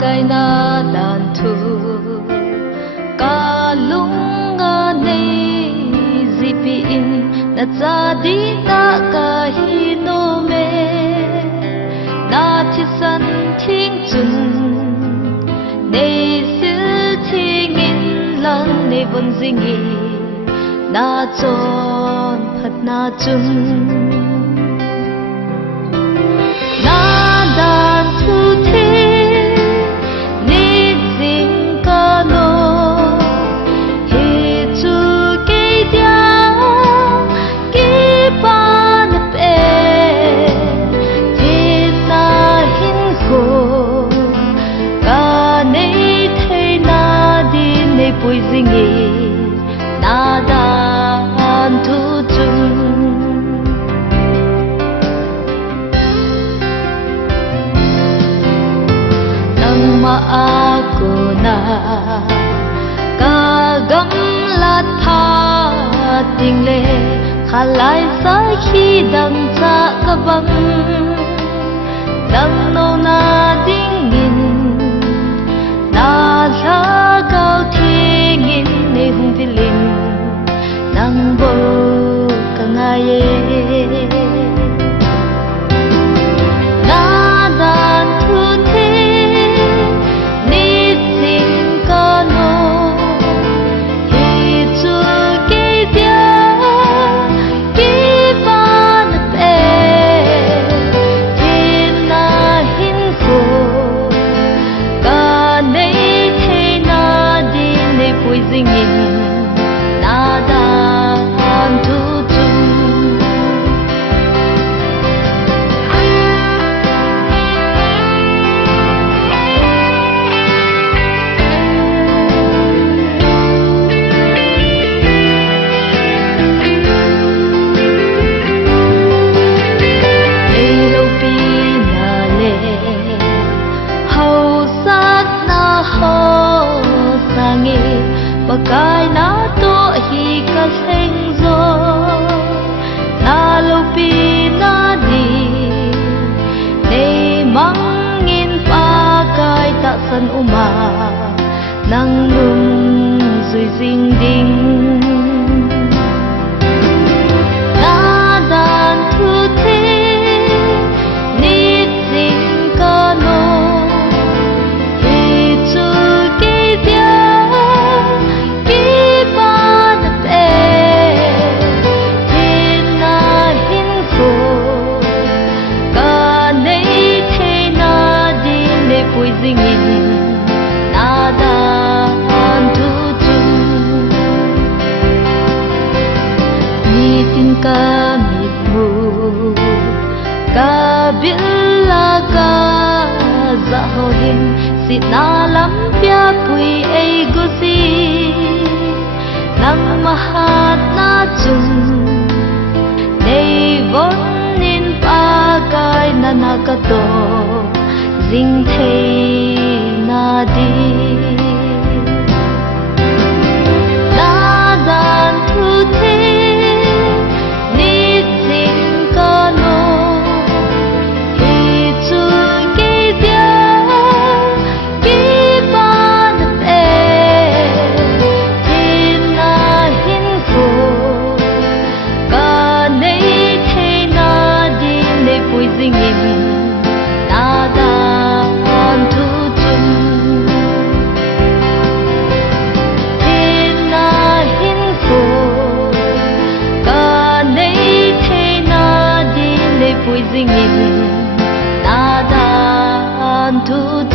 cái na đàn thu cả lunga này zipin na jadi na kahino me na thisan thing chun nei sil thing in lang nei bon zingi na chon phat na chun na dan thu the ni jing ka no he chu ke dia ki pa na pe thi na hin ko ka nei thei na di nei pui zingi na dan thu chung ma ako na kagam la tha ting le khalai sa khi dang cha ka bang dang no na ding in na la gao thing in ne hung dilin nang bo ka ngai pakai na to hi ka seng zo na lo pi na di nei mangin pakai ta san uma nang lum zui jing ding na dan thu the ni jing ka no hi chu ke dia ka mit mu ka bil la ka za ho hin sit na lam pya pui ei gu si nang mahat na chun nei von nin pa kai na na ka to jing thei na di na dan thu the ding in na dan thu